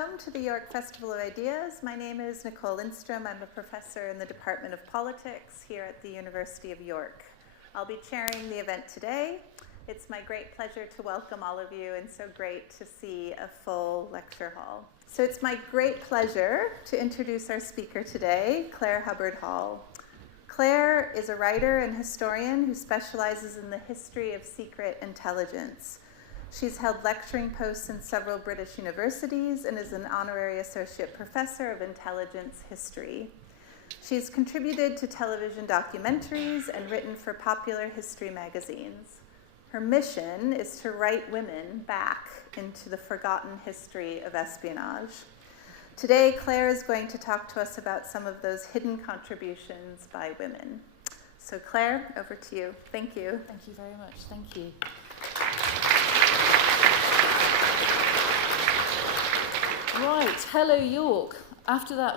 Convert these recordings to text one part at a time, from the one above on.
welcome to the York Festival of Ideas. My name is Nicole Lindstrom. I'm a professor in the Department of Politics here at the University of York. I'll be chairing the event today. It's my great pleasure to welcome all of you, and so great to see a full lecture hall. So it's my great pleasure to introduce our speaker today, Claire Hubbard-Hall. Claire is a writer and historian who specializes in the history of secret intelligence. She's held lecturing posts in several British universities and is an honorary associate professor of intelligence history. She's contributed to television documentaries and written for popular history magazines. Her mission is to write women back into the forgotten history of espionage. Today, Claire is going to talk to us about some of those hidden contributions by women. So Claire, over to you. Thank you. Thank you very much. Thank you. Right, hello York.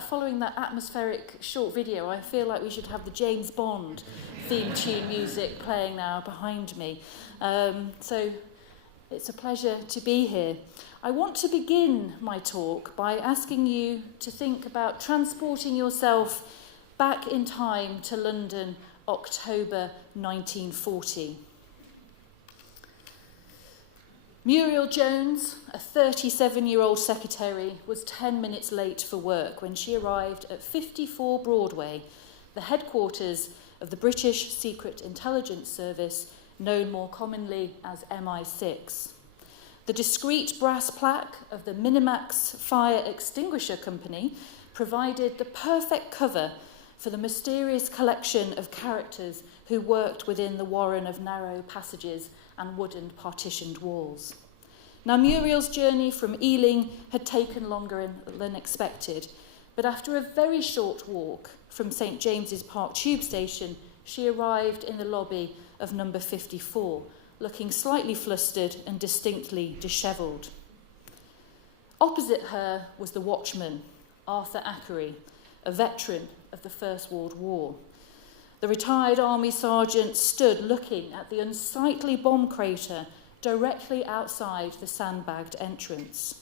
Following that atmospheric short video, I feel like we should have the James Bond theme tune music playing now behind me. So it's a pleasure to be here. I want to begin my talk by asking you to think about transporting yourself back in time to London, October 1940. Muriel Jones, a 37-year-old secretary, was 10 minutes late for work when she arrived at 54 Broadway, the headquarters of the British Secret Intelligence Service, known more commonly as MI6. The discreet brass plaque of the Minimax Fire Extinguisher Company provided the perfect cover for the mysterious collection of characters who worked within the warren of narrow passages and wooden partitioned walls. Now, Muriel's journey from Ealing had taken longer than expected, but after a very short walk from St James's Park tube station, she arrived in the lobby of number 54, looking slightly flustered and distinctly dishevelled. Opposite her was the watchman, Arthur Ackery, a veteran of the First World War. The retired army sergeant stood looking at the unsightly bomb crater directly outside the sandbagged entrance.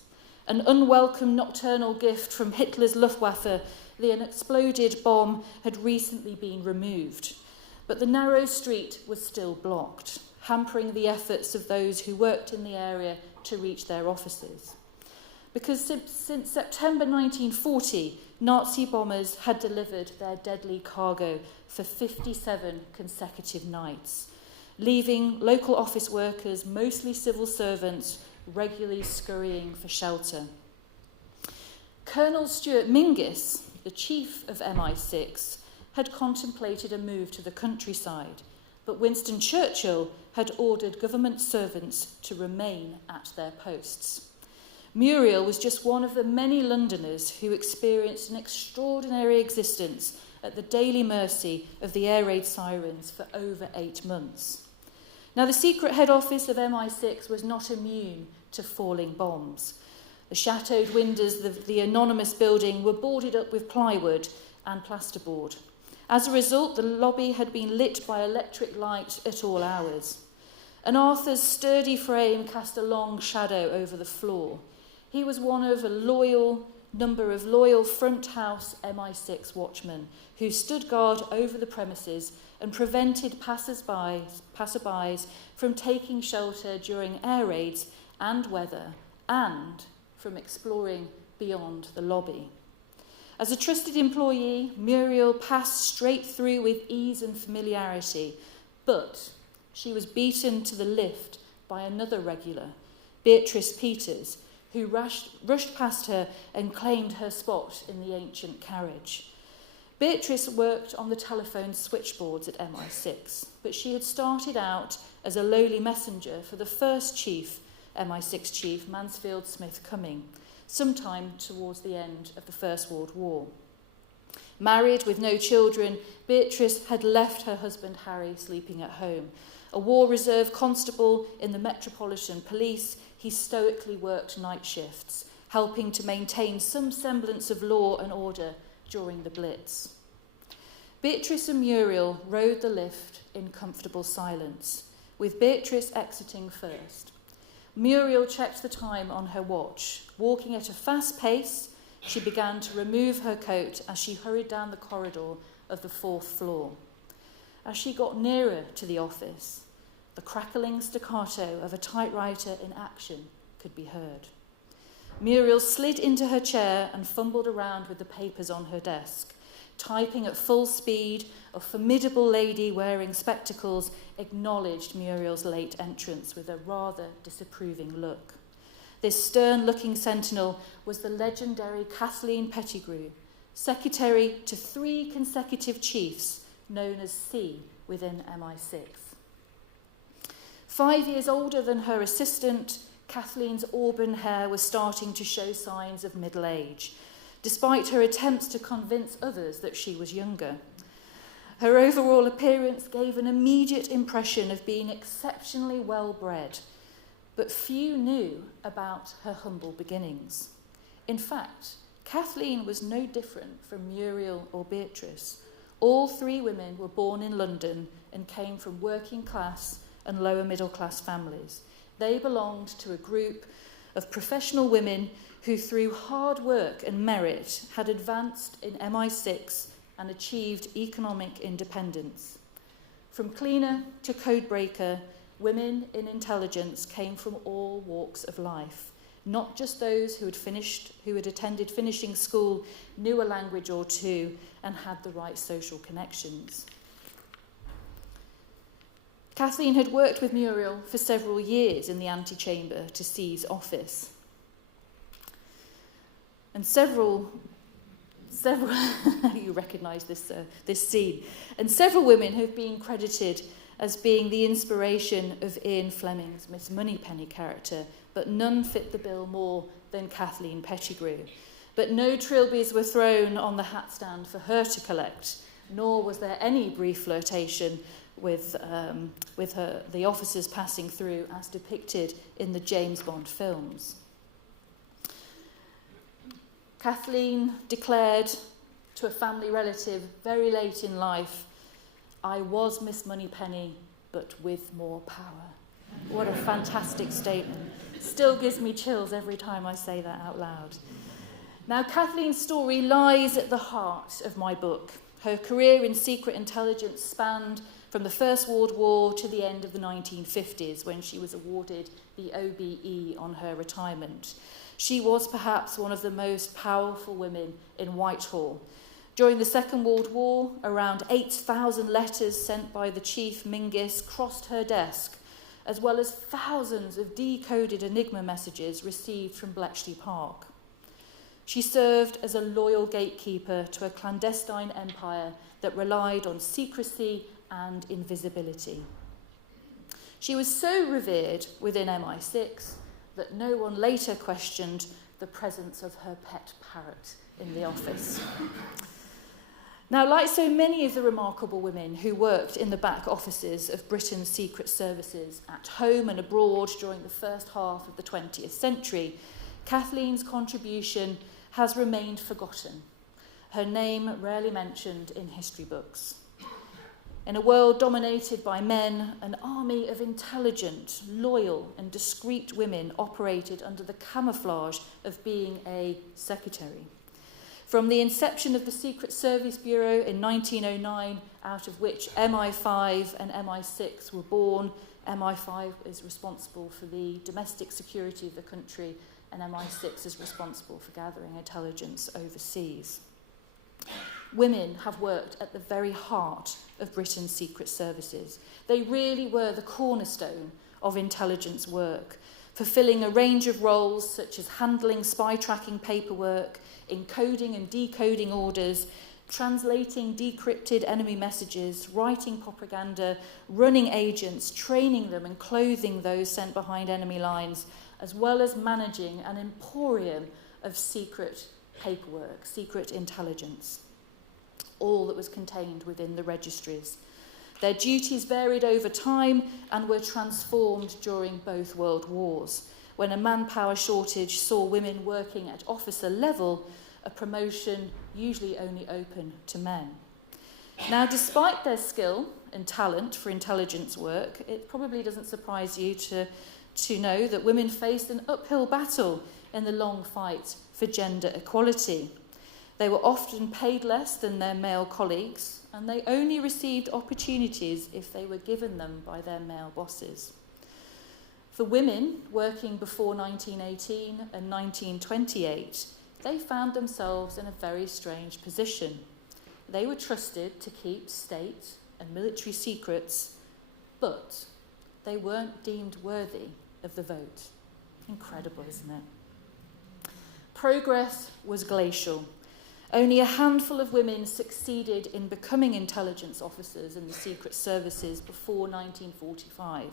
An unwelcome nocturnal gift from Hitler's Luftwaffe, the unexploded bomb had recently been removed, but the narrow street was still blocked, hampering the efforts of those who worked in the area to reach their offices. Because since September 1940, Nazi bombers had delivered their deadly cargo for 57 consecutive nights, leaving local office workers, mostly civil servants, regularly scurrying for shelter. Colonel Stewart Menzies, the chief of MI6, had contemplated a move to the countryside, but Winston Churchill had ordered government servants to remain at their posts. Muriel was just one of the many Londoners who experienced an extraordinary existence at the daily mercy of the air raid sirens for over 8 months. Now, the secret head office of MI6 was not immune to falling bombs. The shattered windows of the anonymous building were boarded up with plywood and plasterboard. As a result, the lobby had been lit by electric light at all hours. And Arthur's sturdy frame cast a long shadow over the floor. He was one of a number of loyal front house MI6 watchmen who stood guard over the premises and prevented passerbys from taking shelter during air raids and weather, and from exploring beyond the lobby. As a trusted employee, Muriel passed straight through with ease and familiarity, but she was beaten to the lift by another regular, Beatrice Peters, who rushed past her and claimed her spot in the ancient carriage. Beatrice worked on the telephone switchboards at MI6, but she had started out as a lowly messenger for the first MI6 chief, Mansfield Smith Cumming, sometime towards the end of the First World War. Married with no children, Beatrice had left her husband Harry sleeping at home. A war reserve constable in the Metropolitan Police, he stoically worked night shifts, helping to maintain some semblance of law and order during the Blitz. Beatrice and Muriel rode the lift in comfortable silence, with Beatrice exiting first. Muriel checked the time on her watch. Walking at a fast pace, she began to remove her coat as she hurried down the corridor of the 4th floor. As she got nearer to the office, the crackling staccato of a typewriter in action could be heard. Muriel slid into her chair and fumbled around with the papers on her desk. Typing at full speed, a formidable lady wearing spectacles acknowledged Muriel's late entrance with a rather disapproving look. This stern-looking sentinel was the legendary Kathleen Pettigrew, secretary to 3 consecutive chiefs known as C within MI6. 5 years older than her assistant, Kathleen's auburn hair was starting to show signs of middle age, despite her attempts to convince others that she was younger. Her overall appearance gave an immediate impression of being exceptionally well-bred, but few knew about her humble beginnings. In fact, Kathleen was no different from Muriel or Beatrice. All 3 women were born in London and came from working class and lower middle class families. They belonged to a group of professional women who, through hard work and merit, had advanced in MI6 and achieved economic independence. From cleaner to codebreaker, women in intelligence came from all walks of life, not just those who had attended finishing school, knew a language or 2, and had the right social connections. Kathleen had worked with Muriel for several years in the antechamber to C's office. And several you recognise this scene. And several women have been credited as being the inspiration of Ian Fleming's Miss Moneypenny character, but none fit the bill more than Kathleen Pettigrew. But no trilbies were thrown on the hat stand for her to collect, nor was there any brief flirtation with the officers passing through as depicted in the James Bond films. Kathleen declared to a family relative very late in life, "I was Miss Moneypenny, but with more power." What a fantastic statement. Still gives me chills every time I say that out loud. Now, Kathleen's story lies at the heart of my book. Her career in secret intelligence spanned from the First World War to the end of the 1950s, when she was awarded the OBE on her retirement. She was perhaps one of the most powerful women in Whitehall. During the Second World War, around 8,000 letters sent by the Chief Menzies crossed her desk, as well as thousands of decoded Enigma messages received from Bletchley Park. She served as a loyal gatekeeper to a clandestine empire that relied on secrecy and invisibility. She was so revered within MI6 that no one later questioned the presence of her pet parrot in the office. Now, like so many of the remarkable women who worked in the back offices of Britain's secret services at home and abroad during the first half of the 20th century, Kathleen's contribution has remained forgotten, her name rarely mentioned in history books. In a world dominated by men, an army of intelligent, loyal, and discreet women operated under the camouflage of being a secretary. From the inception of the Secret Service Bureau in 1909, out of which MI5 and MI6 were born, MI5 is responsible for the domestic security of the country, and MI6 is responsible for gathering intelligence overseas. Women have worked at the very heart of Britain's secret services. They really were the cornerstone of intelligence work, fulfilling a range of roles such as handling spy tracking paperwork, encoding and decoding orders, translating decrypted enemy messages, writing propaganda, running agents, training them and clothing those sent behind enemy lines, as well as managing an emporium of secret paperwork, secret intelligence, all that was contained within the registries. Their duties varied over time and were transformed during both world wars. When a manpower shortage saw women working at officer level, a promotion usually only open to men. Now, despite their skill and talent for intelligence work, it probably doesn't surprise you to to know that women faced an uphill battle in the long fight for gender equality. They were often paid less than their male colleagues, and they only received opportunities if they were given them by their male bosses. For women working before 1918 and 1928, they found themselves in a very strange position. They were trusted to keep state and military secrets, but they weren't deemed worthy of the vote. Incredible, isn't it? Progress was glacial. Only a handful of women succeeded in becoming intelligence officers in the secret services before 1945.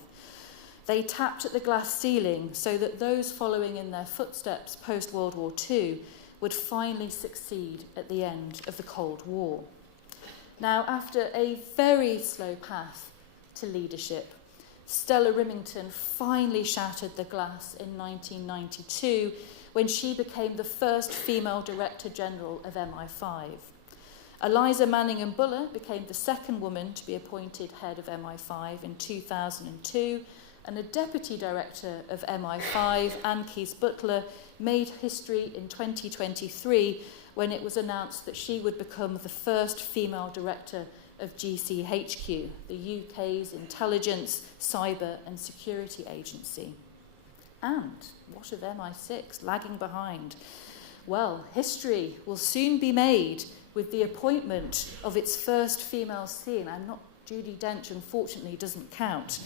They tapped at the glass ceiling so that those following in their footsteps post-World War II would finally succeed at the end of the Cold War. Now, after a very slow path to leadership, Stella Rimington finally shattered the glass in 1992 when she became the first female Director General of MI5. Eliza Manningham Buller became the second woman to be appointed head of MI5 in 2002, and a Deputy Director of MI5, Anne Keyes Butler, made history in 2023 when it was announced that she would become the first female director of GCHQ, the UK's intelligence, cyber and security agency. And what of MI6 lagging behind? Well, history will soon be made with the appointment of its first female C, and Judi Dench unfortunately doesn't count.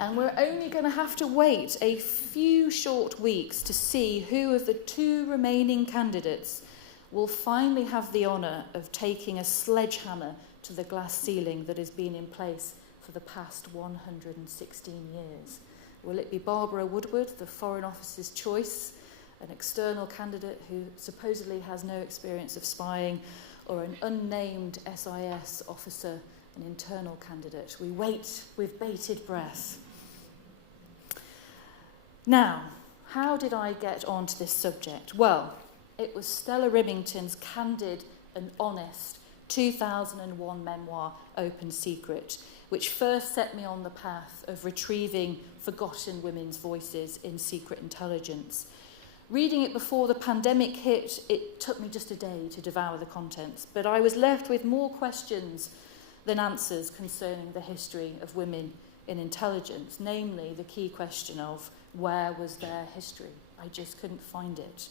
And we're only going to have to wait a few short weeks to see who of the two remaining candidates will finally have the honour of taking a sledgehammer to the glass ceiling that has been in place for the past 116 years. Will it be Barbara Woodward, the Foreign Office's choice, an external candidate who supposedly has no experience of spying, or an unnamed SIS officer, an internal candidate? We wait with bated breath. Now, how did I get onto this subject? Well, it was Stella Rimington's candid and honest 2001 memoir, Open Secret, which first set me on the path of retrieving forgotten women's voices in secret intelligence. Reading it before the pandemic hit, it took me just a day to devour the contents, but I was left with more questions than answers concerning the history of women in intelligence, namely the key question of where was their history? I just couldn't find it.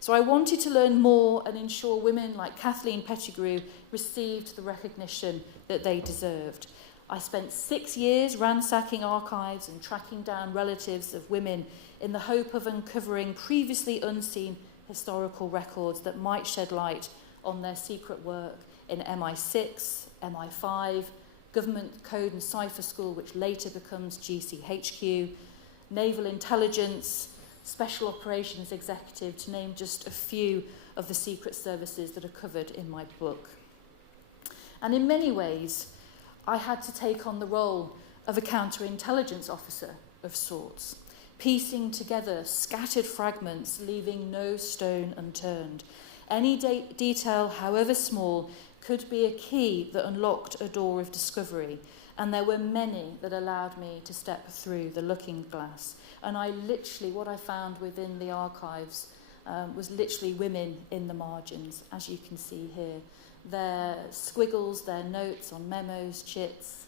So I wanted to learn more and ensure women like Kathleen Pettigrew received the recognition that they deserved. I spent 6 years ransacking archives and tracking down relatives of women in the hope of uncovering previously unseen historical records that might shed light on their secret work in MI6, MI5, Government Code and Cipher School, which later becomes GCHQ, Naval Intelligence, Special Operations Executive, to name just a few of the secret services that are covered in my book. And in many ways, I had to take on the role of a counterintelligence officer of sorts, piecing together scattered fragments, leaving no stone unturned. Any detail, however small, could be a key that unlocked a door of discovery, and there were many that allowed me to step through the looking glass. And what I found within the archives was literally women in the margins, as you can see here. Their squiggles, their notes on memos, chits,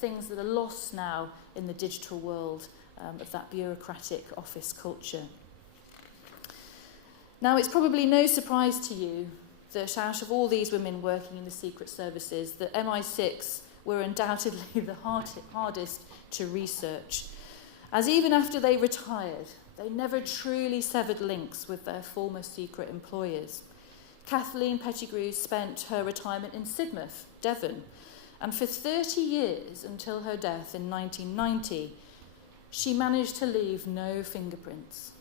things that are lost now in the digital world of that bureaucratic office culture. Now, it's probably no surprise to you that out of all these women working in the secret services, that MI6 were undoubtedly the hardest to research, as even after they retired, they never truly severed links with their former secret employers. Kathleen Pettigrew spent her retirement in Sidmouth, Devon, and for 30 years, until her death in 1990, she managed to leave no fingerprints.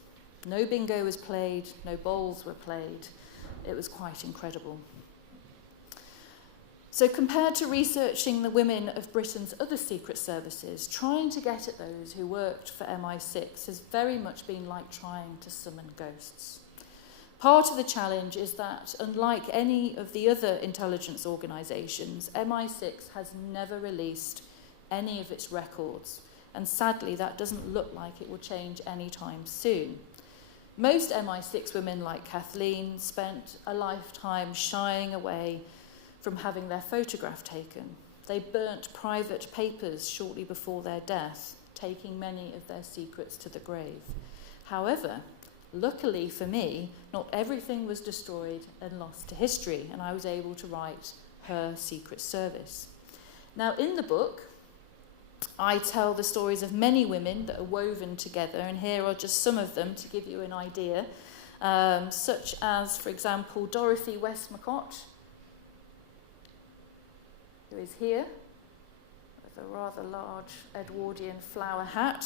No bingo was played, no bowls were played. It was quite incredible. So compared to researching the women of Britain's other secret services, trying to get at those who worked for MI6 has very much been like trying to summon ghosts. Part of the challenge is that, unlike any of the other intelligence organisations, MI6 has never released any of its records, and sadly that doesn't look like it will change anytime soon. Most MI6 women, like Kathleen, spent a lifetime shying away from having their photograph taken. They burnt private papers shortly before their death, taking many of their secrets to the grave. However, luckily for me, not everything was destroyed and lost to history, and I was able to write her secret service. Now, in the book, I tell the stories of many women that are woven together, and here are just some of them to give you an idea, such as, for example, Dorothy Westmacott, who is here, with a rather large Edwardian flower hat.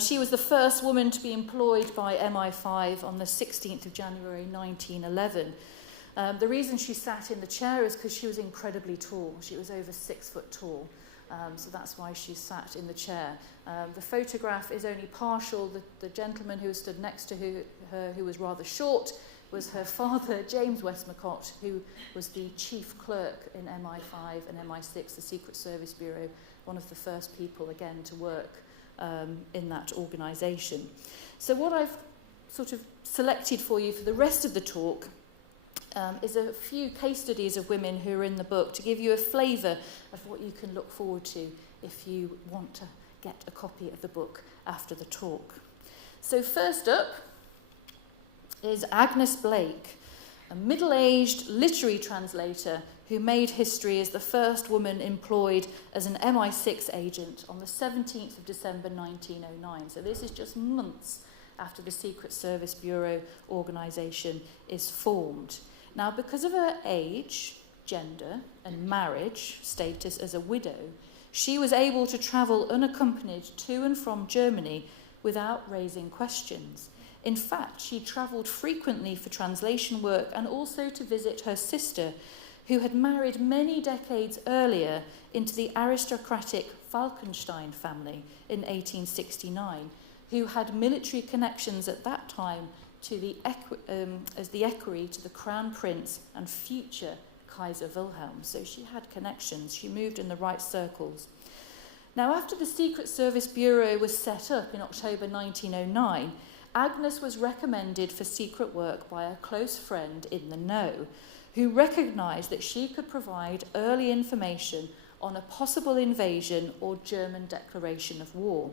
She was the first woman to be employed by MI5 on the 16th of January 1911. The reason she sat in the chair is because she was incredibly tall. She was over 6 foot tall, so that's why she sat in the chair. The photograph is only partial. The gentleman who stood next to her, who was rather short, was her father, James Westmacott, who was the chief clerk in MI5 and MI6, the Secret Service Bureau, one of the first people, again, to work in that organisation. So what I've sort of selected for you for the rest of the talk is a few case studies of women who are in the book to give you a flavour of what you can look forward to if you want to get a copy of the book after the talk. So first up is Agnes Blake, a middle-aged literary translator who made history as the first woman employed as an MI6 agent on the 17th of December 1909. So this is just months after the Secret Service Bureau organisation is formed. Now, because of her age, gender, and marriage status as a widow, she was able to travel unaccompanied to and from Germany without raising questions. In fact, she travelled frequently for translation work and also to visit her sister, who had married many decades earlier into the aristocratic Falkenstein family in 1869, who had military connections at that time to as the equerry to the Crown Prince and future Kaiser Wilhelm. So she had connections. She moved in the right circles. Now, after the Secret Service Bureau was set up in October 1909, Agnes was recommended for secret work by a close friend in the know, who recognised that she could provide early information on a possible invasion or German declaration of war.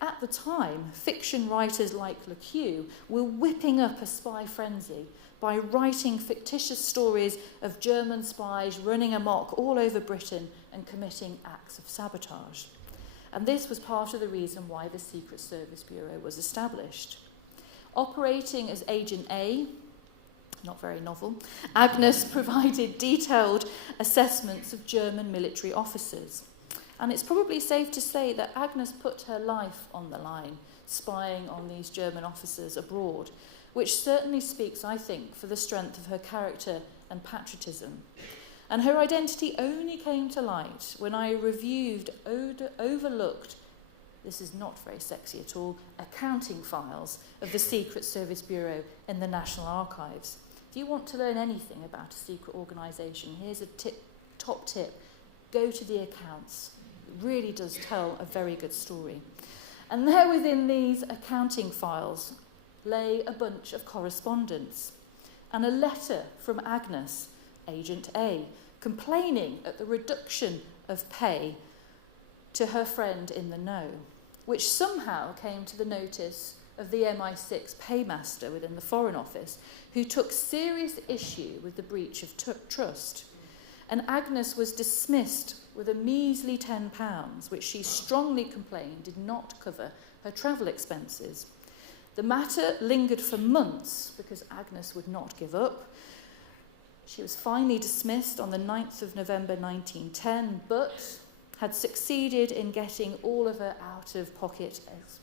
At the time, fiction writers like Le Queux were whipping up a spy frenzy by writing fictitious stories of German spies running amok all over Britain and committing acts of sabotage. And this was part of the reason why the Secret Service Bureau was established. Operating as Agent A, not very novel, Agnes provided detailed assessments of German military officers. And it's probably safe to say that Agnes put her life on the line, spying on these German officers abroad, which certainly speaks, I think, for the strength of her character and patriotism. And her identity only came to light when I reviewed overlooked, this is not very sexy at all, accounting files of the Secret Service Bureau in the National Archives. If you want to learn anything about a secret organisation, here's a top tip. Go to the accounts. It really does tell a very good story. And there within these accounting files lay a bunch of correspondence and a letter from Agnes, Agent A, complaining at the reduction of pay to her friend in the know, which somehow came to the notice of the MI6 paymaster within the Foreign Office, who took serious issue with the breach of trust. And Agnes was dismissed with a measly £10, which she strongly complained did not cover her travel expenses. The matter lingered for months because Agnes would not give up. She was finally dismissed on the 9th of November 1910, but had succeeded in getting all of her out-of-pocket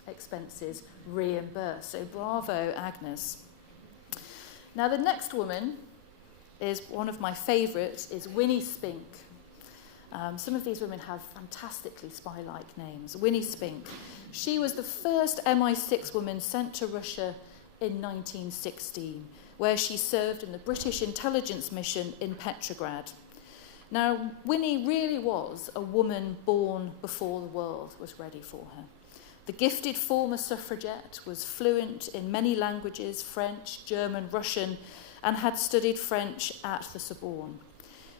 expenses reimbursed. So bravo, Agnes. Now, the next woman is one of my favourites, is Winnie Spink. Some of these women have fantastically spy-like names. Winnie Spink. She was the first MI6 woman sent to Russia in 1916, where she served in the British intelligence mission in Petrograd. Now, Winnie really was a woman born before the world was ready for her. The gifted former suffragette was fluent in many languages, French, German, Russian, and had studied French at the Sorbonne.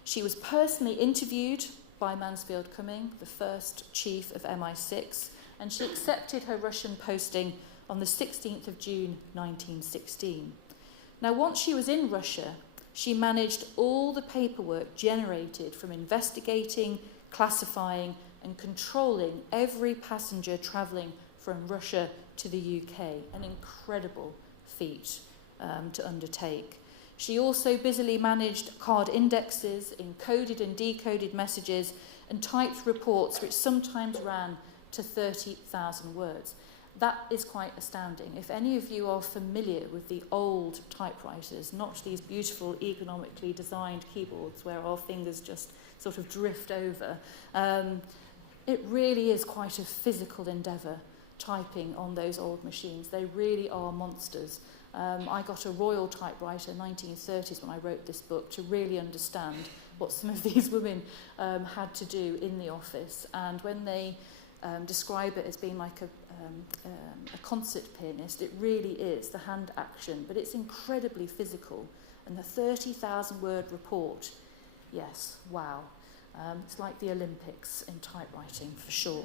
She was personally interviewed by Mansfield Cumming, the first chief of MI6, and she accepted her Russian posting on the 16th of June 1916. Now, once she was in Russia, she managed all the paperwork generated from investigating, classifying, and controlling every passenger travelling from Russia to the UK, an incredible feat to undertake. She also busily managed card indexes, encoded and decoded messages, and typed reports which sometimes ran to 30,000 words. That is quite astounding. If any of you are familiar with the old typewriters, not these beautiful ergonomically designed keyboards where our fingers just sort of drift over, it really is quite a physical endeavour typing on those old machines. They really are monsters. I got a Royal typewriter in the 1930s when I wrote this book to really understand what some of these women had to do in the office. And when they describe it as being like a concert pianist, it really is the hand action, but it's incredibly physical. And the 30,000 word report, yes, wow. It's like the Olympics in typewriting for sure.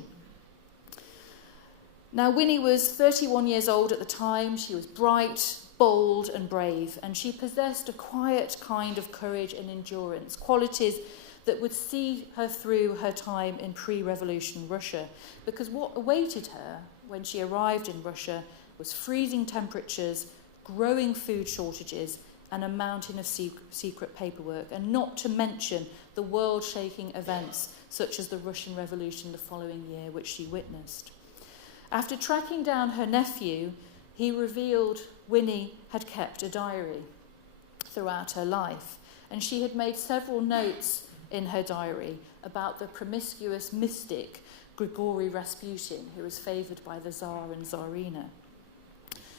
Now, Winnie was 31 years old at the time. She was bright, bold and brave, and she possessed a quiet kind of courage and endurance, qualities that would see her through her time in pre-revolution Russia, because what awaited her when she arrived in Russia was freezing temperatures, growing food shortages, and a mountain of secret paperwork, and not to mention the world-shaking events such as the Russian Revolution the following year, which she witnessed. After tracking down her nephew, he revealed Winnie had kept a diary throughout her life, and she had made several notes in her diary about the promiscuous mystic Grigory Rasputin, who was favoured by the Tsar and Tsarina.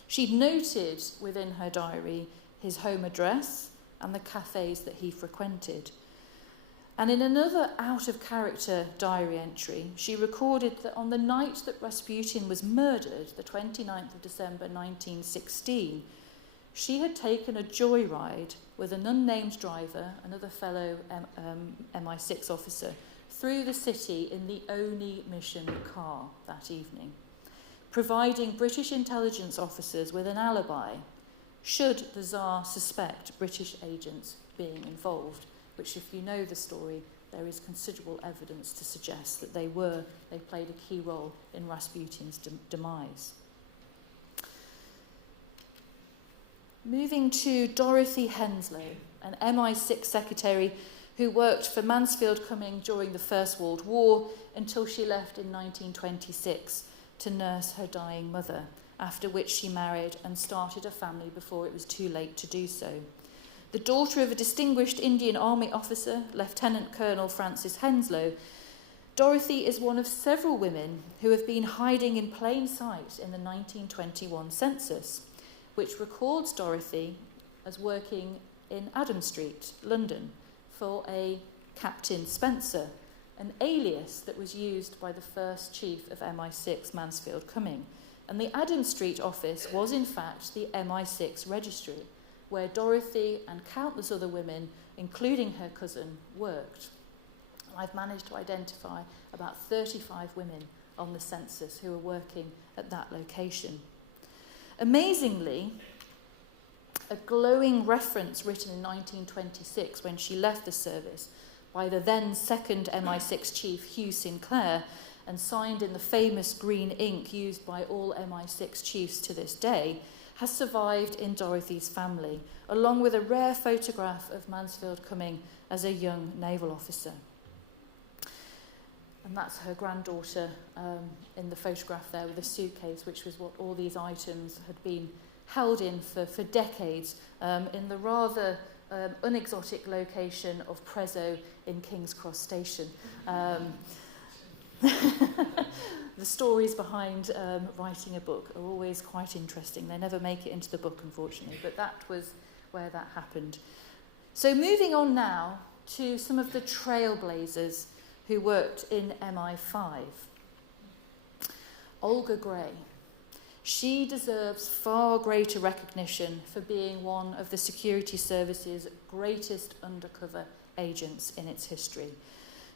She'd noted within her diary his home address and the cafes that he frequented. And in another out-of-character diary entry, she recorded that on the night that Rasputin was murdered, the 29th of December 1916, she had taken a joyride with an unnamed driver, another fellow MI6 officer, through the city in the Oni mission car that evening, providing British intelligence officers with an alibi should the Tsar suspect British agents being involved, which, if you know the story, there is considerable evidence to suggest that they played a key role in Rasputin's demise. Moving to Dorothy Henslow, an MI6 secretary who worked for Mansfield Cumming during the First World War until she left in 1926 to nurse her dying mother, after which she married and started a family before it was too late to do so. The daughter of a distinguished Indian Army officer, Lieutenant Colonel Francis Henslow, Dorothy is one of several women who have been hiding in plain sight in the 1921 census, which records Dorothy as working in Adam Street, London, for a Captain Spencer, an alias that was used by the first chief of MI6, Mansfield Cumming. And the Adam Street office was in fact the MI6 registry, where Dorothy and countless other women, including her cousin, worked. I've managed to identify about 35 women on the census who were working at that location. Amazingly, a glowing reference written in 1926 when she left the service by the then second MI6 chief, Hugh Sinclair, and signed in the famous green ink used by all MI6 chiefs to this day, has survived in Dorothy's family, along with a rare photograph of Mansfield Cumming as a young naval officer. And that's her granddaughter in the photograph there with a suitcase, which was what all these items had been held in for decades in the rather unexotic location of Prezzo in King's Cross Station. The stories behind writing a book are always quite interesting. They never make it into the book, unfortunately, but that was where that happened. So moving on now to some of the trailblazers who worked in MI5. Olga Gray. She deserves far greater recognition for being one of the security service's greatest undercover agents in its history.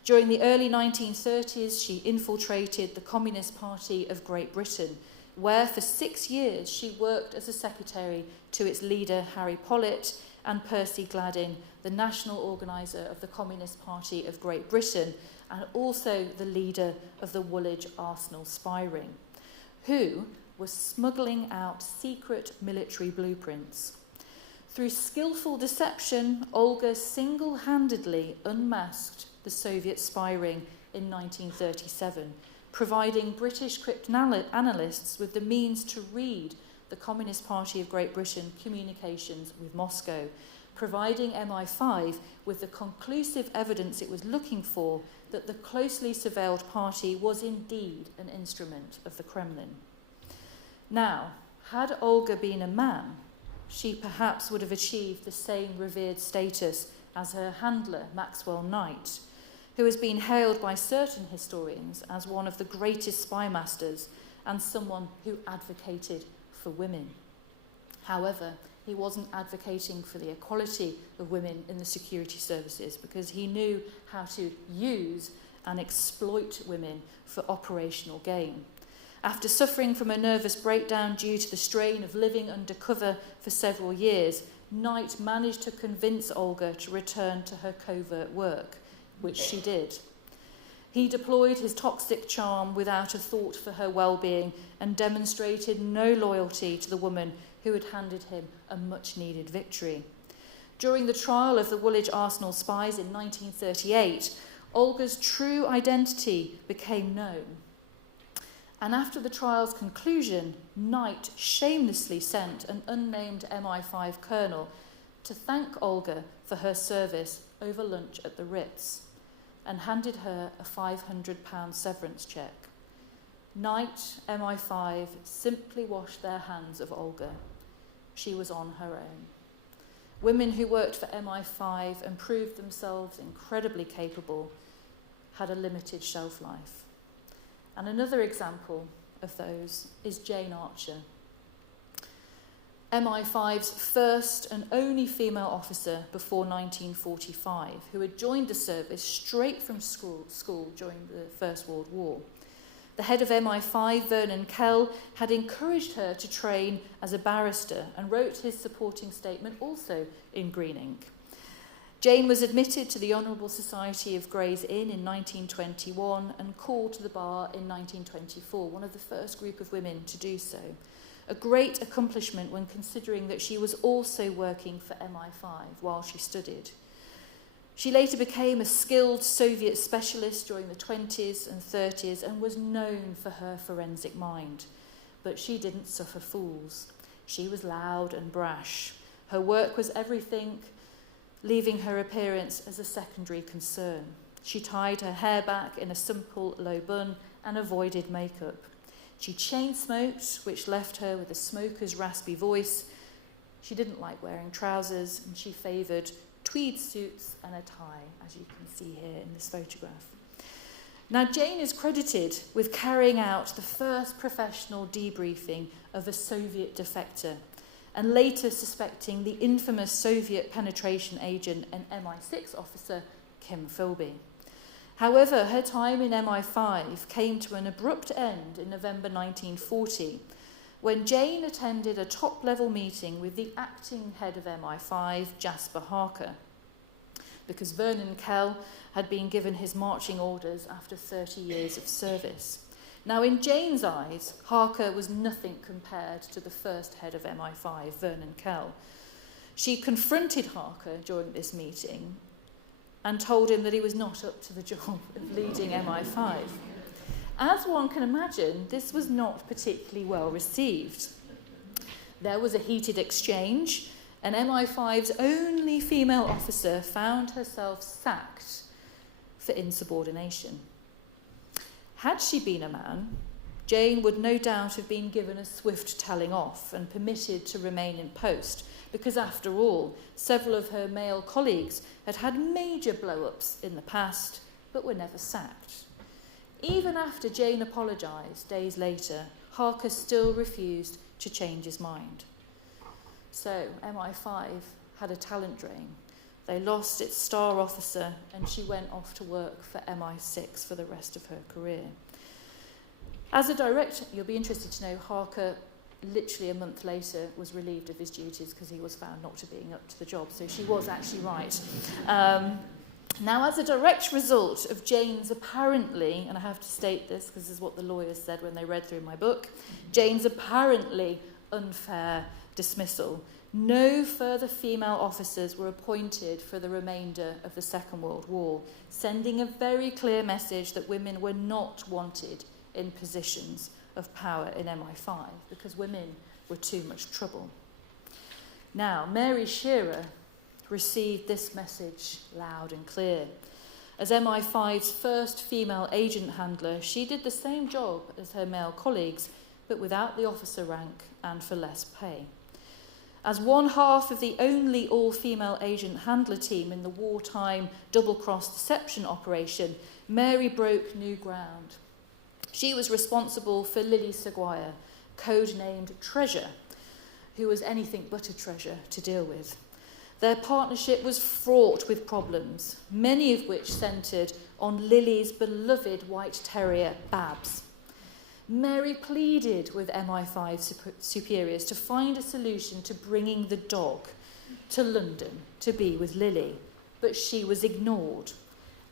During the early 1930s, she infiltrated the Communist Party of Great Britain, where for 6 years she worked as a secretary to its leader Harry Pollitt and Percy Gladden, the national organiser of the Communist Party of Great Britain, and also the leader of the Woolwich Arsenal spy ring, who was smuggling out secret military blueprints. Through skillful deception, Olga single-handedly unmasked the Soviet spy ring in 1937, providing British cryptanalysts with the means to read the Communist Party of Great Britain communications with Moscow, providing MI5 with the conclusive evidence it was looking for that the closely surveilled party was indeed an instrument of the Kremlin. Now, had Olga been a man, she perhaps would have achieved the same revered status as her handler, Maxwell Knight, who has been hailed by certain historians as one of the greatest spy masters and someone who advocated for women. However, he wasn't advocating for the equality of women in the security services because he knew how to use and exploit women for operational gain. After suffering from a nervous breakdown due to the strain of living undercover for several years, Knight managed to convince Olga to return to her covert work, which she did. He deployed his toxic charm without a thought for her well-being and demonstrated no loyalty to the woman who had handed him a much-needed victory. During the trial of the Woolwich Arsenal spies in 1938, Olga's true identity became known. And after the trial's conclusion, Knight shamelessly sent an unnamed MI5 colonel to thank Olga for her service over lunch at the Ritz and handed her a £500 severance cheque. Knight, MI5, simply washed their hands of Olga. She was on her own. Women who worked for MI5 and proved themselves incredibly capable had a limited shelf life. And another example of those is Jane Archer, MI5's first and only female officer before 1945, who had joined the service straight from school during the First World War. The head of MI5, Vernon Kell, had encouraged her to train as a barrister and wrote his supporting statement also in green ink. Jane was admitted to the Honourable Society of Gray's Inn in 1921 and called to the bar in 1924, one of the first group of women to do so. A great accomplishment when considering that she was also working for MI5 while she studied. She later became a skilled Soviet specialist during the 20s and 30s and was known for her forensic mind. But she didn't suffer fools. She was loud and brash. Her work was everything, leaving her appearance as a secondary concern. She tied her hair back in a simple low bun and avoided makeup. She chain-smoked, which left her with a smoker's raspy voice. She didn't like wearing trousers, and she favoured tweed suits and a tie, as you can see here in this photograph. Now, Jane is credited with carrying out the first professional debriefing of a Soviet defector, and later suspecting the infamous Soviet penetration agent and MI6 officer, Kim Philby. However, her time in MI5 came to an abrupt end in November 1940, when Jane attended a top-level meeting with the acting head of MI5, Jasper Harker, because Vernon Kell had been given his marching orders after 30 years of service. Now, in Jane's eyes, Harker was nothing compared to the first head of MI5, Vernon Kell. She confronted Harker during this meeting and told him that he was not up to the job of leading MI5. As one can imagine, this was not particularly well received. There was a heated exchange, and MI5's only female officer found herself sacked for insubordination. Had she been a man, Jane would no doubt have been given a swift telling off and permitted to remain in post, because after all, several of her male colleagues had had major blow-ups in the past, but were never sacked. Even after Jane apologised days later, Harker still refused to change his mind. So MI5 had a talent drain. They lost its star officer, and she went off to work for MI6 for the rest of her career. As a director, you'll be interested to know Harker, literally a month later, was relieved of his duties because he was found not to being up to the job, so she was actually right. Now, as a direct result of Jane's apparently, and I have to state this because this is what the lawyers said when they read through my book, Jane's apparently unfair dismissal, no further female officers were appointed for the remainder of the Second World War, sending a very clear message that women were not wanted in positions of power in MI5 because women were too much trouble. Now, Mary Shearer received this message loud and clear. As MI5's first female agent handler, she did the same job as her male colleagues, but without the officer rank and for less pay. As one half of the only all-female agent handler team in the wartime double-cross deception operation, Mary broke new ground. She was responsible for Lily Seguier, codenamed Treasure, who was anything but a treasure to deal with. Their partnership was fraught with problems, many of which centred on Lily's beloved white terrier, Babs. Mary pleaded with MI5 superiors to find a solution to bringing the dog to London to be with Lily, but she was ignored.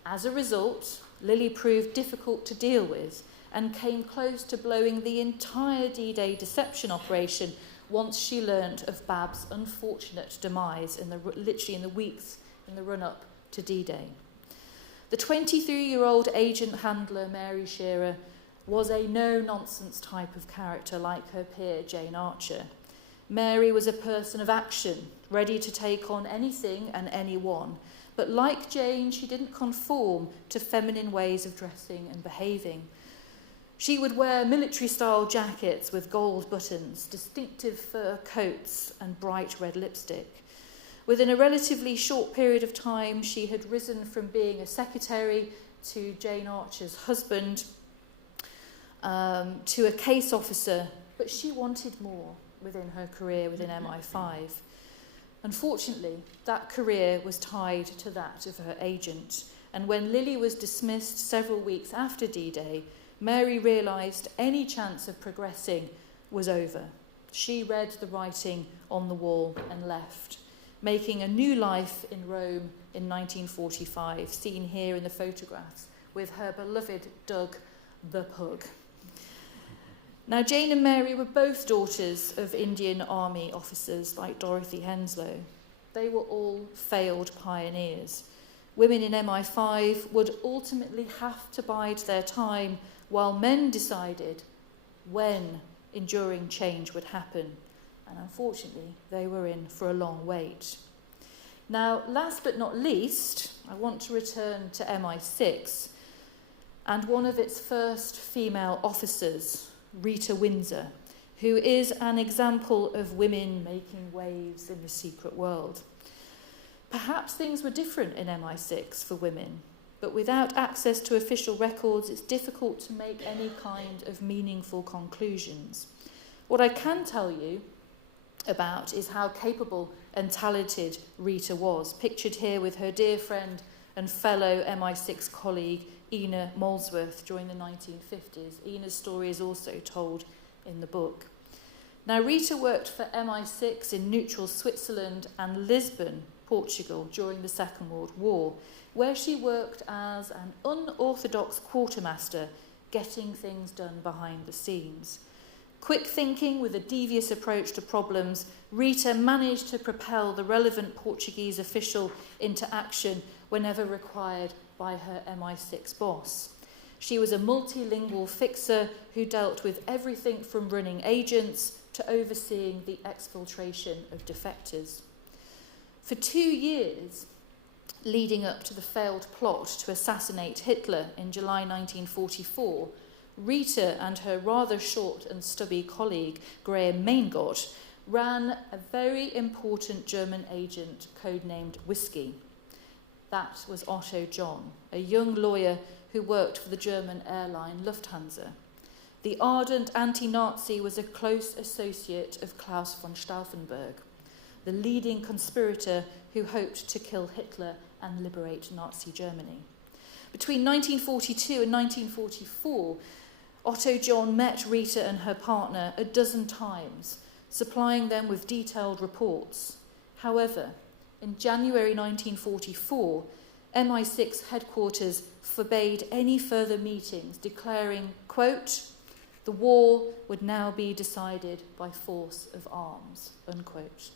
As a result, Lily proved difficult to deal with and came close to blowing the entire D-Day deception operation once she learnt of Babs' unfortunate demise literally in the weeks in the run-up to D-Day. The 23-year-old agent handler, Mary Shearer, was a no-nonsense type of character like her peer, Jane Archer. Mary was a person of action, ready to take on anything and anyone. But like Jane, she didn't conform to feminine ways of dressing and behaving. She would wear military-style jackets with gold buttons, distinctive fur coats, and bright red lipstick. Within a relatively short period of time, she had risen from being a secretary to Jane Archer's husband, to a case officer, but she wanted more within her career within MI5. Unfortunately, that career was tied to that of her agent, and when Lily was dismissed several weeks after D-Day, Mary realised any chance of progressing was over. She read the writing on the wall and left, making a new life in Rome in 1945, seen here in the photographs, with her beloved Doug the pug. Now, Jane and Mary were both daughters of Indian Army officers like Dorothy Henslow. They were all failed pioneers. Women in MI5 would ultimately have to bide their time while men decided when enduring change would happen. And unfortunately, they were in for a long wait. Now, last but not least, I want to return to MI6 and one of its first female officers, Rita Windsor, who is an example of women making waves in the secret world. Perhaps things were different in MI6 for women, but without access to official records, it's difficult to make any kind of meaningful conclusions. What I can tell you about is how capable and talented Rita was, pictured here with her dear friend and fellow MI6 colleague, Ina Molesworth, during the 1950s. Ina's story is also told in the book. Now, Rita worked for MI6 in neutral Switzerland and Lisbon, Portugal, during the Second World War, where she worked as an unorthodox quartermaster, getting things done behind the scenes. Quick thinking with a devious approach to problems, Rita managed to propel the relevant Portuguese official into action whenever required by her MI6 boss. She was a multilingual fixer who dealt with everything from running agents to overseeing the exfiltration of defectors. For 2 years, leading up to the failed plot to assassinate Hitler in July 1944, Rita and her rather short and stubby colleague, Graham Maingott, ran a very important German agent codenamed Whiskey. That was Otto John, a young lawyer who worked for the German airline Lufthansa. The ardent anti-Nazi was a close associate of Klaus von Stauffenberg, the leading conspirator who hoped to kill Hitler and liberate Nazi Germany. Between 1942 and 1944, Otto John met Rita and her partner a dozen times, supplying them with detailed reports. However, in January 1944, MI6 headquarters forbade any further meetings, declaring, quote, "The war would now be decided by force of arms," unquote.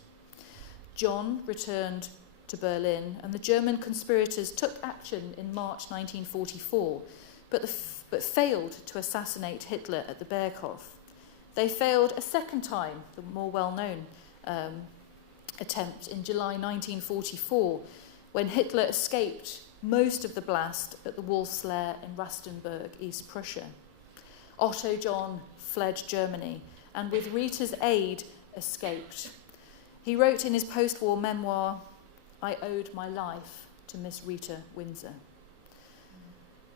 John returned to Berlin, and the German conspirators took action in March 1944, but failed to assassinate Hitler at the Berghof. They failed a second time, the more well-known attempt in July 1944, when Hitler escaped most of the blast at the Wolf's Lair in Rastenburg, East Prussia. Otto John fled Germany, and with Rita's aid, escaped. He wrote in his post-war memoir, "I owed my life to Miss Rita Windsor."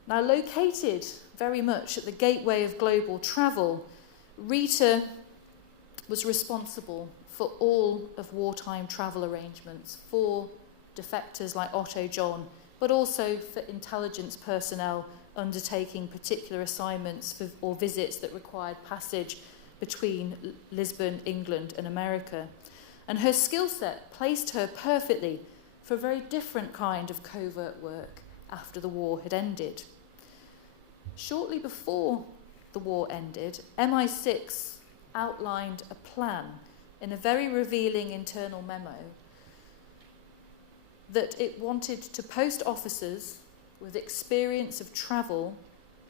Now, located very much at the gateway of global travel, Rita was responsible for all of wartime travel arrangements for defectors like Otto John, but also for intelligence personnel undertaking particular assignments or visits that required passage between Lisbon, England, and America. And her skill set placed her perfectly for a very different kind of covert work after the war had ended. Shortly before the war ended, MI6 outlined a plan in a very revealing internal memo that it wanted to post officers with experience of travel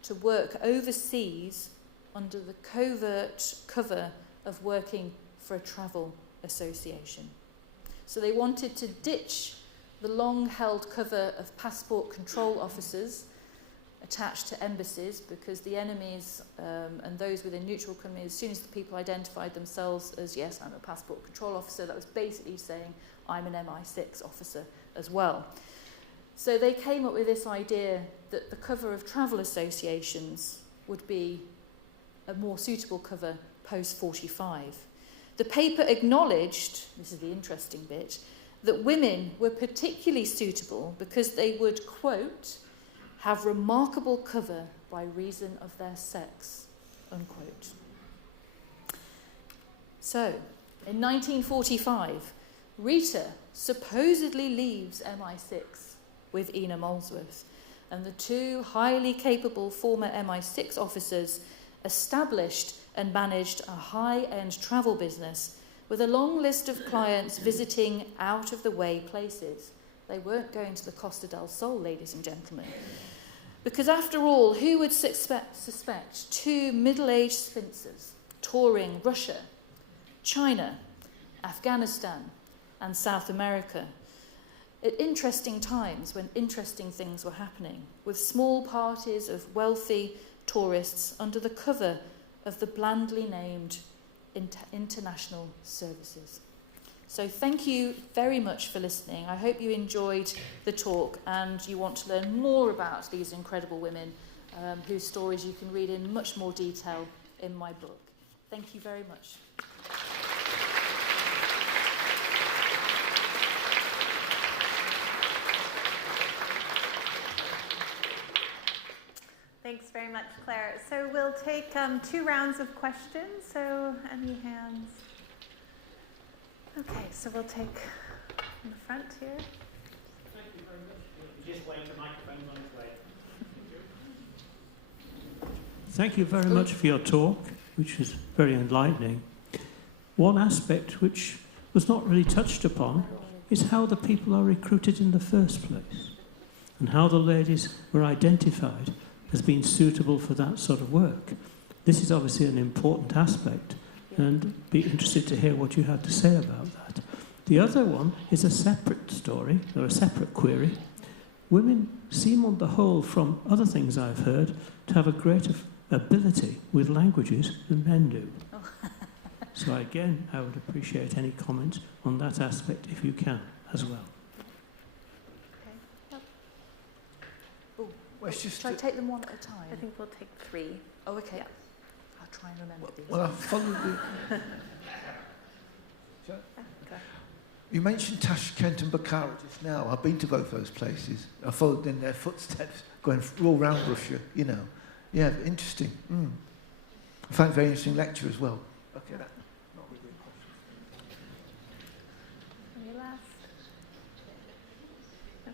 to work overseas under the covert cover of working for a travel association. So they wanted to ditch the long-held cover of passport control officers attached to embassies, because the enemies and those within neutral countries, as soon as the people identified themselves as, yes, I'm a passport control officer, that was basically saying, I'm an MI6 officer as well. So they came up with this idea that the cover of travel associations would be a more suitable cover post-45. The paper acknowledged, this is the interesting bit, that women were particularly suitable because they would, quote, have remarkable cover by reason of their sex, unquote. So, in 1945, Rita supposedly leaves MI6 with Ina Molesworth, and the two highly capable former MI6 officers established and managed a high-end travel business with a long list of clients visiting out-of-the-way places. They weren't going to the Costa del Sol, ladies and gentlemen. Because after all, who would suspect two middle-aged spinsters touring Russia, China, Afghanistan, and South America at interesting times when interesting things were happening, with small parties of wealthy tourists under the cover of the blandly named international services. So thank you very much for listening. I hope you enjoyed the talk and you want to learn more about these incredible women whose stories you can read in much more detail in my book. Thank you very much. Thanks very much, Claire. So we'll take 2 rounds of questions. So any hands? Okay, so we'll take in the front here. Thank you very much. Just wait, the microphone's on its way. Thank you very much for your talk, which was very enlightening. One aspect which was not really touched upon is how the people are recruited in the first place, and how the ladies were identified as being suitable for that sort of work. This is obviously an important aspect, and be interested to hear what you had to say about that. The other one is a separate story, or a separate query. Women seem on the whole, from other things I've heard, to have a greater ability with languages than men do. So again, I would appreciate any comments on that aspect if you can as well. Well, it's just Shall I take them one at a time? I think we'll take 3. Oh, okay. Yeah. I'll try and remember these. well, I followed you mentioned Tashkent and Bukhara just now. I've been to both those places. I followed in their footsteps, going all round Russia, you know. Yeah, interesting. I found it a very interesting lecture as well. Okay, that. Not really a question. Any last?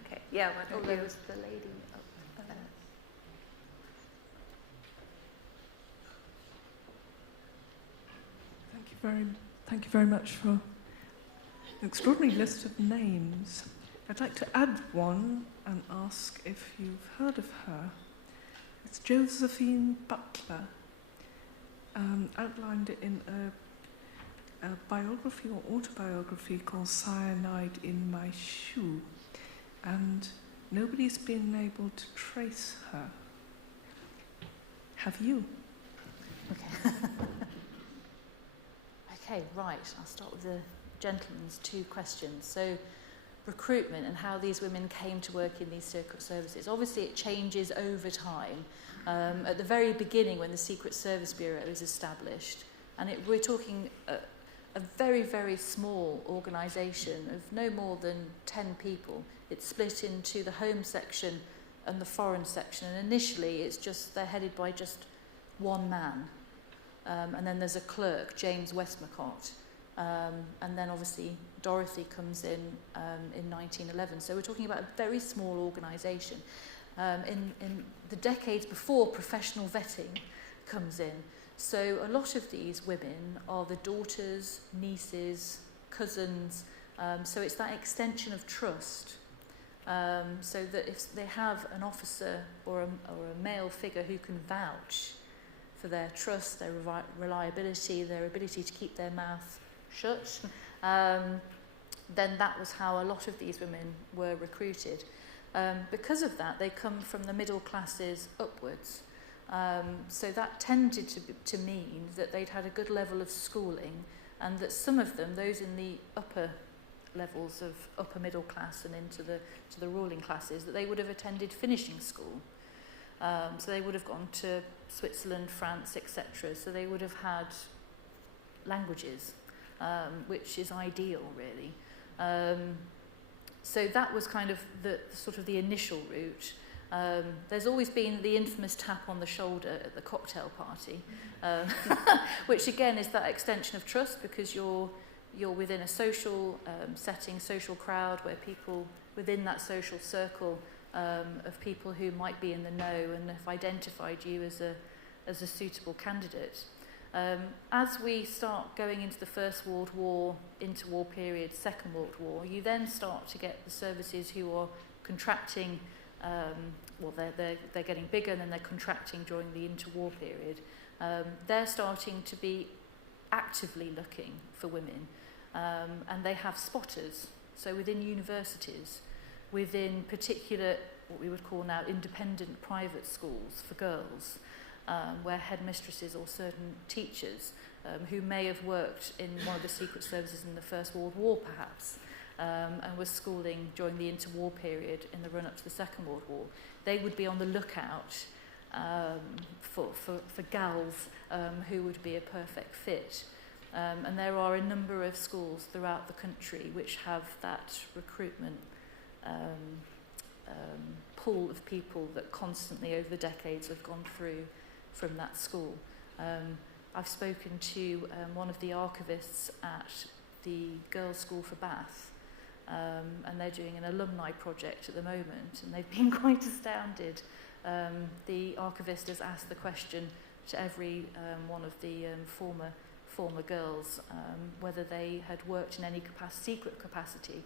Okay, yeah, why don't There you? was the lady up there. Thank you very much for an extraordinary list of names. I'd like to add one and ask if you've heard of her. It's Josephine Butler. Outlined it in a biography or autobiography called Cyanide in My Shoe. And nobody's been able to trace her. Have you? Okay. Okay, right. I'll start with the gentleman's 2 questions. So, recruitment and how these women came to work in these secret services. Obviously, it changes over time. At the very beginning, when the Secret Service Bureau was established, and we're talking a very, very small organisation of no more than 10 people. It's split into the home section and the foreign section. And initially, they're headed by just one man. And then there's a clerk, James Westmacott. And then obviously Dorothy comes in 1911. So we're talking about a very small organisation. In the decades before, professional vetting comes in. So a lot of these women are the daughters, nieces, cousins. So it's that extension of trust. So that if they have an officer or a male figure who can vouch for their trust, their reliability, their ability to keep their mouth shut, then that was how a lot of these women were recruited. Because of that, they come from the middle classes upwards. So that tended to mean that they'd had a good level of schooling, and that some of them, those in the upper levels of upper middle class and into the ruling classes, that they would have attended finishing school. So they would have gone to Switzerland, France, etc. So they would have had languages, which is ideal, really. So that was kind of the sort of the initial route. There's always been the infamous tap on the shoulder at the cocktail party, which again is that extension of trust, because you're within a social setting, social crowd, where people within that social circle of people who might be in the know and have identified you as a suitable candidate. As we start going into the First World War, interwar period, Second World War, you then start to get the services who are contracting. They're getting bigger, and then they're contracting during the interwar period. They're starting to be actively looking for women, and they have spotters. So within universities, within particular, what we would call now independent private schools for girls, where headmistresses or certain teachers who may have worked in one of the secret services in the First World War perhaps, and was schooling during the interwar period in the run-up to the Second World War, they would be on the lookout for gals who would be a perfect fit. And there are a number of schools throughout the country which have that recruitment pool of people that constantly over the decades have gone through from that school. I've spoken to one of the archivists at the Girls' School for Bath, and they're doing an alumni project at the moment, and they've been quite astounded. The archivist has asked the question to every one of the former girls whether they had worked in any secret capacity,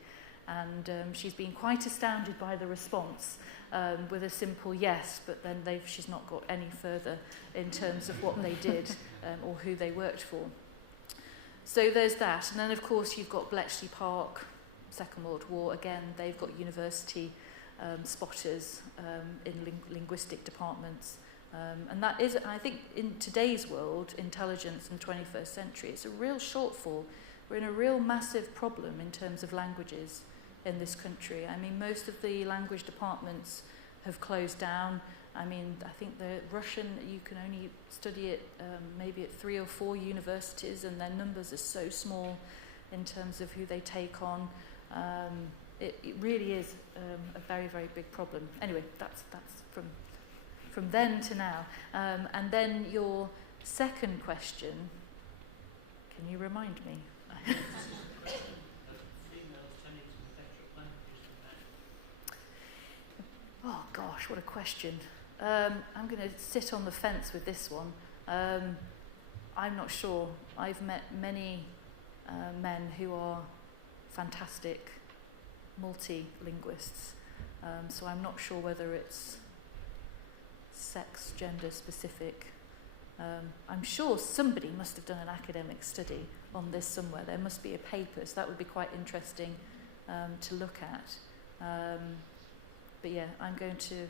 and she's been quite astounded by the response, with a simple yes, but then she's not got any further in terms of what they did or who they worked for. So there's that. And then, of course, you've got Bletchley Park, Second World War. Again, they've got university spotters in linguistic departments. And that is, I think, in today's world, intelligence in the 21st century, it's a real shortfall. We're in a real massive problem in terms of languages in this country. I mean, most of the language departments have closed down. I mean, I think the Russian, you can only study it maybe at 3 or 4 universities, and their numbers are so small in terms of who they take on. It really is a very, very big problem. Anyway, that's from then to now. And then your second question, can you remind me? Oh gosh, what a question. I'm going to sit on the fence with this one. I'm not sure. I've met many men who are fantastic multi-linguists, so I'm not sure whether it's sex, gender specific. I'm sure somebody must have done an academic study on this somewhere. There must be a paper, so that would be quite interesting to look at. But yeah, I'm going to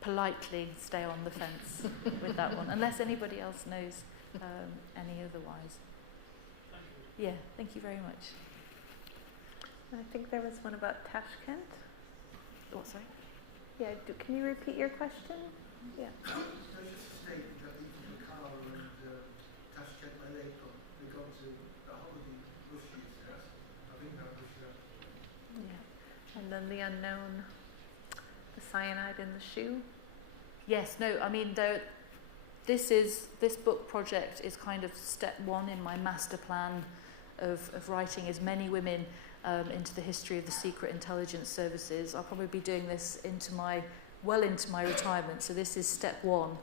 politely stay on the fence with that one, unless anybody else knows any otherwise. Yeah, thank you very much. I think there was one about Tashkent. What, sorry? Yeah, can you repeat your question? Yeah. So just a statement that even the car and Tashkent, they go to the holiday bushes, yes? I think that was Yeah. And then the unknown, the cyanide in the shoe. Yes, no, I mean, this book project is kind of step one in my master plan of writing as many women into the history of the secret intelligence services. I'll probably be doing this into my retirement, so this is step one.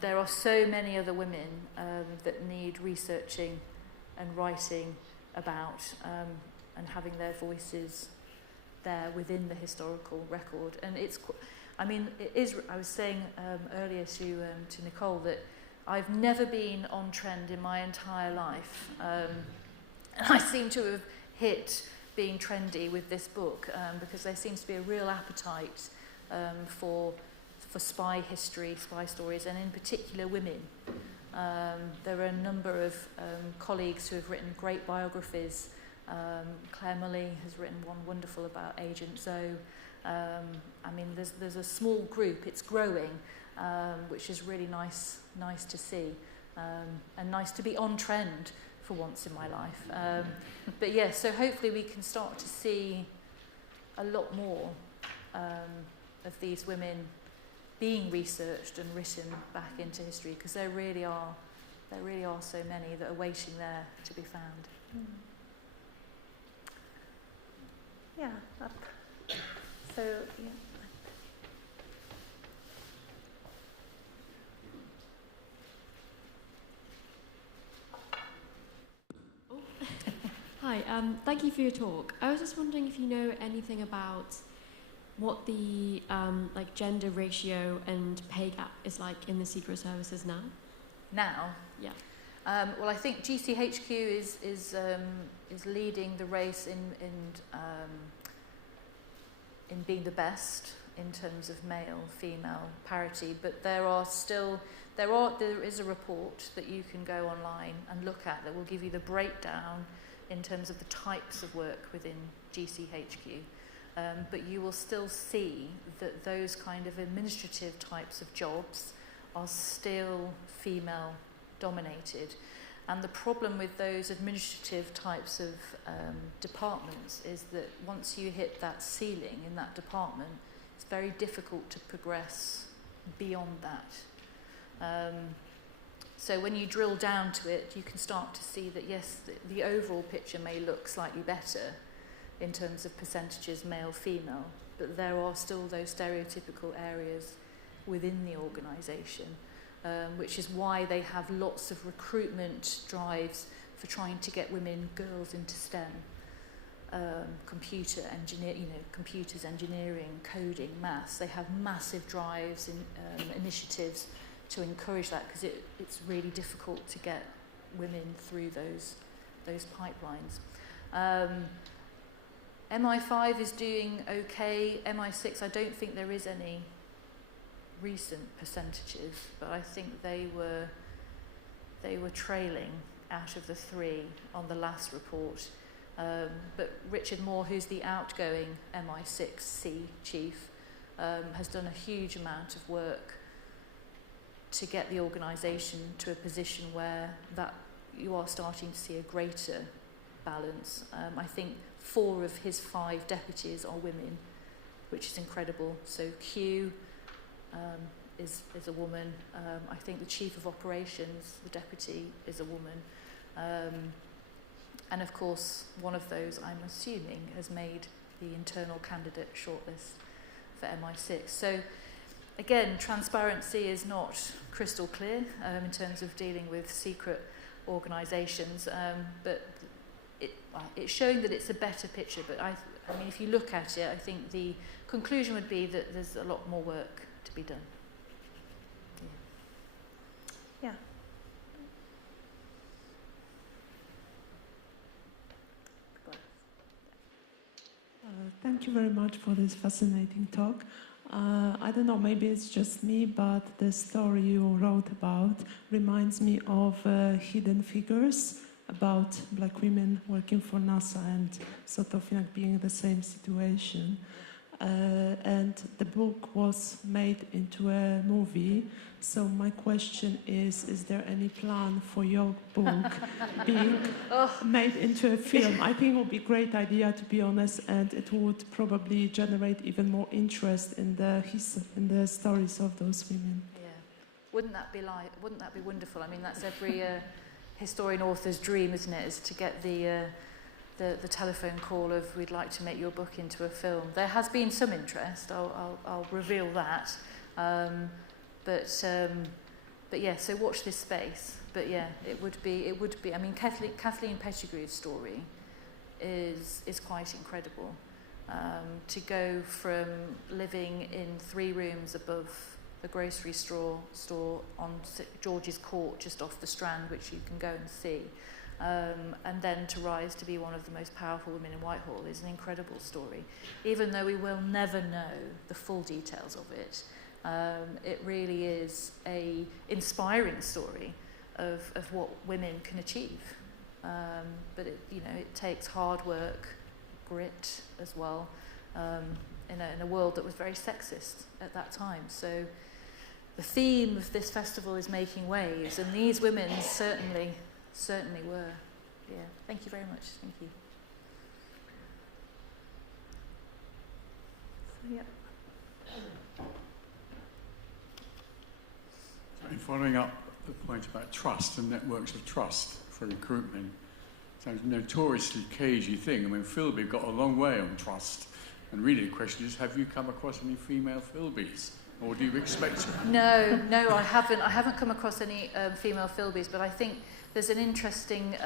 There are so many other women that need researching and writing about and having their voices there within the historical record. And it is, I was saying earlier to Nicole that I've never been on trend in my entire life. And I seem to have hit being trendy with this book because there seems to be a real appetite for spy history, spy stories, and in particular women. There are a number of colleagues who have written great biographies. Claire Mulley has written one wonderful about Agent Zoe. I mean, there's a small group, it's growing, which is really nice to see, and nice to be on trend for once in my life. But yeah, so hopefully we can start to see a lot more of these women being researched and written back into history, because there really are so many that are waiting there to be found. Yeah, up. So, yeah. Hi, thank you for your talk. I was just wondering if you know anything about what the gender ratio and pay gap is like in the secret services now. Now? Yeah. Well, I think GCHQ is leading the race in being the best in terms of male-female parity, but there is a report that you can go online and look at that will give you the breakdown in terms of the types of work within GCHQ. But you will still see that those kind of administrative types of jobs are still female dominated. And the problem with those administrative types of departments is that once you hit that ceiling in that department, it's very difficult to progress beyond that. So when you drill down to it, you can start to see that, yes, the overall picture may look slightly better in terms of percentages male-female, but there are still those stereotypical areas within the organisation, which is why they have lots of recruitment drives for trying to get girls into STEM, computers, engineering, coding, maths. They have massive drives and initiatives to encourage that, because it's really difficult to get women through those pipelines. MI5 is doing okay. MI6, I don't think there is any recent percentages, but I think they were trailing out of the 3 on the last report. But Richard Moore, who's the outgoing MI6C chief, has done a huge amount of work to get the organisation to a position where that you are starting to see a greater balance. I think 4 of his 5 deputies are women, which is incredible. So Q is a woman. I think the chief of operations, the deputy, is a woman. And of course, one of those, I'm assuming, has made the internal candidate shortlist for MI6. So again, transparency is not crystal clear in terms of dealing with secret organisations, but it's showing that it's a better picture. But I mean, if you look at it, I think the conclusion would be that there's a lot more work to be done. Yeah. Thank you very much for this fascinating talk. I don't know, maybe it's just me, but the story you wrote about reminds me of Hidden Figures, about black women working for NASA and sort of being in the same situation. And the book was made into a movie. So my question is there any plan for your book being made into a film? I think it would be a great idea, to be honest, and it would probably generate even more interest in the stories of those women. Yeah, wouldn't that be wonderful? I mean, that's every historian author's dream, isn't it? Is to get the telephone call of, we'd like to make your book into a film. There has been some interest. I'll reveal that. But yeah, so watch this space. But yeah, it would be. I mean, Kathleen Pettigrew's story is quite incredible. To go from living in 3 rooms above the grocery store on St George's Court, just off the Strand, which you can go and see, and then to rise to be one of the most powerful women in Whitehall is an incredible story. Even though we will never know the full details of it, it really is a inspiring story of what women can achieve. But it takes hard work, grit as well, in a world that was very sexist at that time. So the theme of this festival is making waves, and these women certainly were. Yeah. Thank you very much. Thank you. Yeah. Following up the point about trust and networks of trust for recruitment, sounds a notoriously cagey thing. I mean, Philby got a long way on trust, and really the question is, have you come across any female Philbys, or do you expect to? No, I haven't. I haven't come across any female Philbys, but I think there's an interesting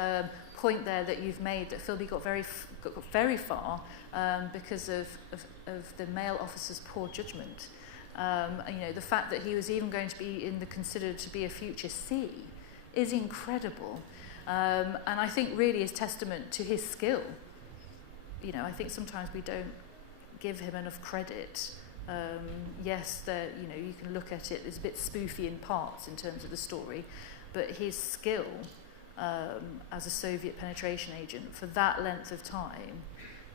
point there that you've made, that Philby got very far because of the male officer's poor judgment. The fact that he was even going to be considered to be a future C is incredible, and I think really is testament to his skill. I think sometimes we don't give him enough credit. Yes, you can look at it as a bit spoofy in parts in terms of the story, but his skill as a Soviet penetration agent for that length of time,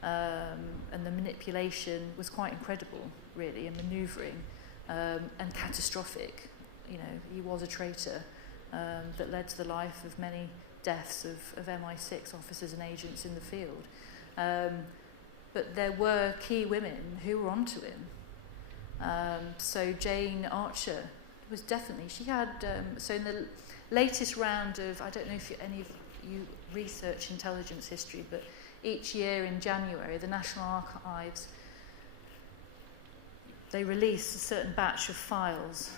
and the manipulation was quite incredible, really, and manoeuvring, and catastrophic. He was a traitor that led to the life of many deaths of MI6 officers and agents in the field. But there were key women who were onto him. So Jane Archer was definitely, she had, so in the latest round of, I don't know if any of you research intelligence history, but each year in January, the National Archives, they release a certain batch of files.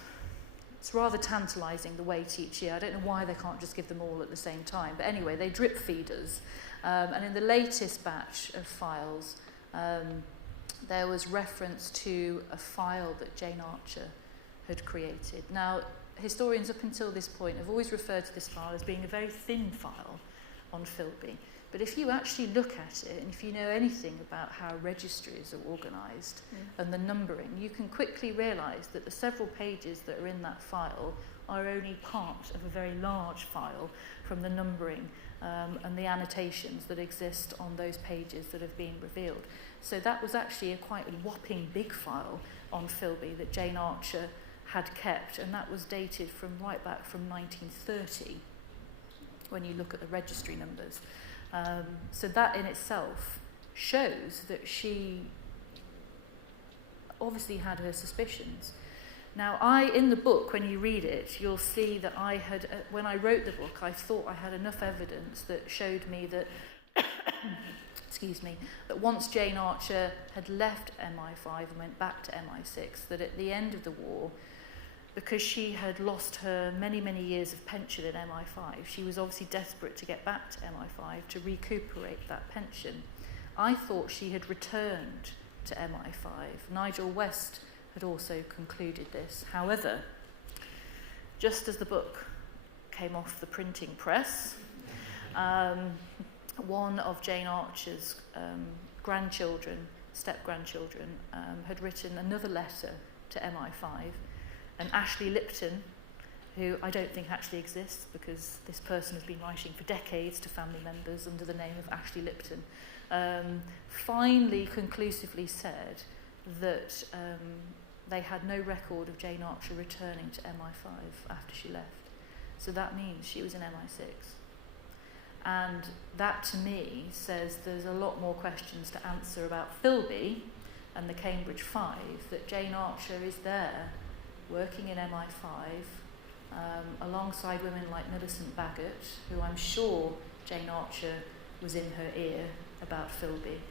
It's rather tantalising, the wait each year. I don't know why they can't just give them all at the same time. But anyway, they drip feed us. And in the latest batch of files, there was reference to a file that Jane Archer had created. Now, historians up until this point have always referred to this file as being a very thin file on Philby. But if you actually look at it, and if you know anything about how registries are organised and the numbering, you can quickly realise that the several pages that are in that file are only part of a very large file from the numbering and the annotations that exist on those pages that have been revealed. So that was actually a quite whopping big file on Philby that Jane Archer had kept, and that was dated from right back from 1930 when you look at the registry numbers. So that in itself shows that she obviously had her suspicions. Now, in the book, when you read it, you'll see that I had, when I wrote the book, I thought I had enough evidence that showed me that, excuse me, that once Jane Archer had left MI5 and went back to MI6, that at the end of the war, because she had lost her many, many years of pension in MI5, she was obviously desperate to get back to MI5 to recuperate that pension. I thought she had returned to MI5. Nigel West had also concluded this. However, just as the book came off the printing press, one of Jane Archer's grandchildren, step-grandchildren, had written another letter to MI5, and Ashley Lipton, who I don't think actually exists because this person has been writing for decades to family members under the name of Ashley Lipton, finally conclusively said that they had no record of Jane Archer returning to MI5 after she left. So that means she was in MI6. And that to me says there's a lot more questions to answer about Philby and the Cambridge Five, that Jane Archer is there working in MI5 alongside women like Millicent Baggott, who I'm sure Jane Archer was in her ear about Philby.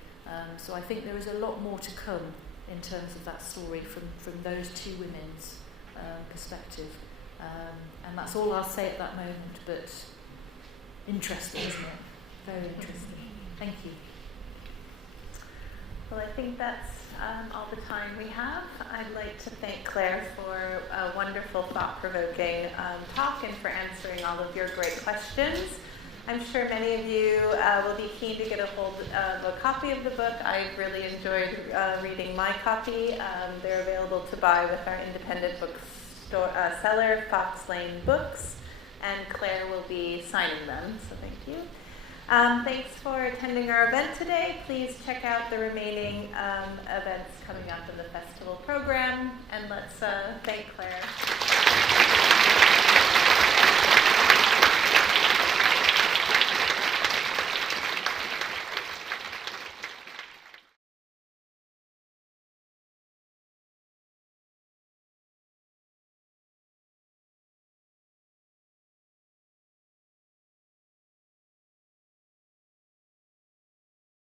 So I think there is a lot more to come in terms of that story from those two women's perspective. And that's all I'll say at that moment, but interesting, isn't it? Very interesting. Thank you. Well, I think that's all the time we have. I'd like to thank Claire for a wonderful, thought-provoking talk and for answering all of your great questions. I'm sure many of you will be keen to get a hold of a copy of the book. I really enjoyed reading my copy. They're available to buy with our independent bookstore seller, Fox Lane Books, and Claire will be signing them, so thank you. Thanks for attending our event today. Please check out the remaining events coming up in the festival program, and let's thank Claire.